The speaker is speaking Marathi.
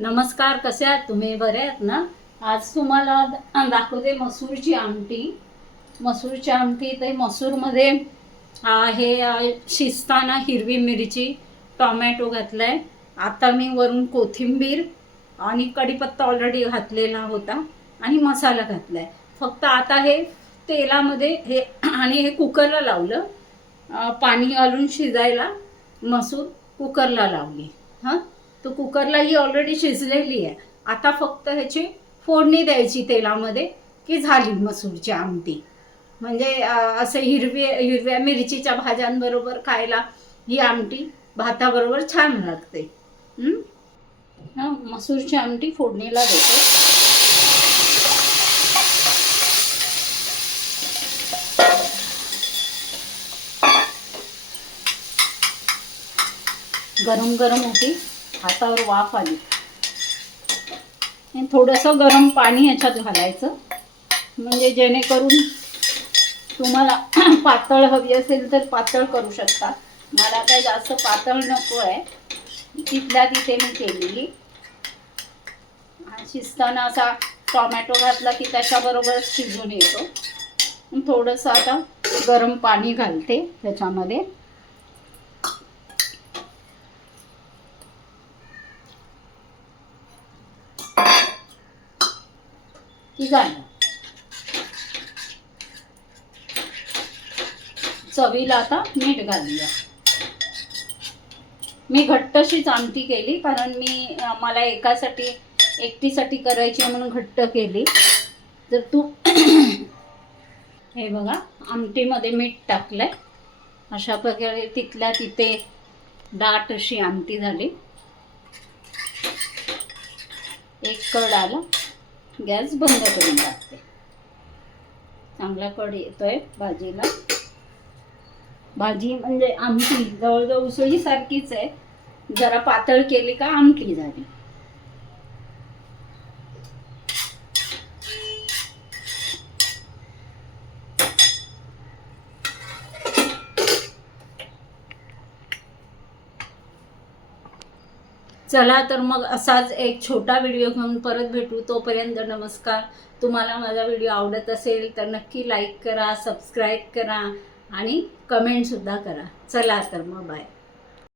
नमस्कार, कसे आहात तुम्ही? बरे आहात ना? आज तुम्हाला दाखवते मसूरची आमटी. मसूरची आमटी ते मसूरमध्ये हे शिजताना हिरवी मिरची, टोमॅटो घातलाय. आता मी वरून कोथिंबीर आणि कढीपत्ता ऑलरेडी घातलेला होता आणि मसाला घातलाय. फक्त आता हे तेलामध्ये हे आणि हे कुकरला लावलं. पाणी घालून शिजायला मसूर कुकरला लावली. हां, तो कुकरला ही ऑलरेडी शिजलेली आहे. आता फक्त ह्याची फोडणी द्यायची तेलामध्ये की झाली मसूरची आमटी. म्हणजे असे हिरव्या मिरचीच्या भाज्यांबरोबर खायला ही आमटी भाताबरोबर छान लागते. मसूरची आमटी फोडणीला देते. गरम गरम होती, हातावर वाफ आली. थोडंसं गरम पाणी ह्याच्यात घालायचं, म्हणजे जेणेकरून तुम्हाला पातळ हवी असेल तर पातळ करू शकता. मला काही जास्त पातळ नको आहे, तिथल्या तिथे मी केलेली. शिजताना असा टोमॅटो घातला की त्याच्याबरोबर शिजून येतो. थोडंसं आता गरम पाणी घालते त्याच्यामध्ये. झालं. चवीला आता मीठ घालूया. मी घट्टशीच आमटी केली, कारण मला एकटीसाठी करायची म्हणून घट्ट केली. जर तू हे बघा, आमटीमध्ये मीठ टाकलंय. अशा प्रकारे तिथल्या तिथे दाट अशी आमटी झाली. एक कड आला, गॅस बंद करून टाकते. चांगला कड येतोय भाजीला. भाजी म्हणजे आमटी जवळजवळ उसळी सारखीच आहे. जरा पातळ केली का आमटी झाली. चला तर मग असाच एक छोटा व्हिडिओ घेऊन परत भेटू. तोपर्यंत नमस्कार. तुम्हाला माझा व्हिडिओ आवडत असेल तर नक्की लाईक करा, सबस्क्राईब करा आणि कमेंटसुद्धा करा. चला तर मग बाय.